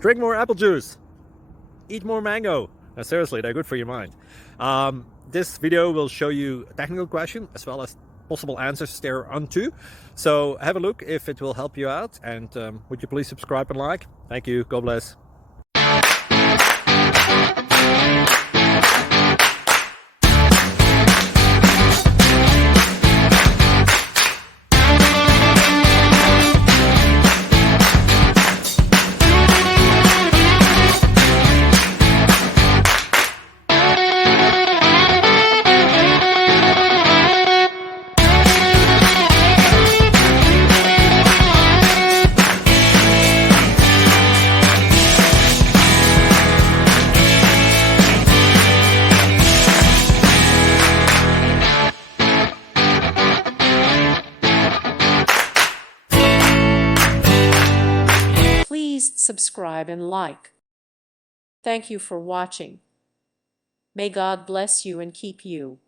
Drink more apple juice. Eat more mango. No, seriously, they're good for your mind. This video will show you a technical question as well as possible answers thereunto. So have a look if it will help you out, and would you please subscribe and like? Thank you. God bless. Please subscribe and like. Thank you for watching. May God bless you and keep you.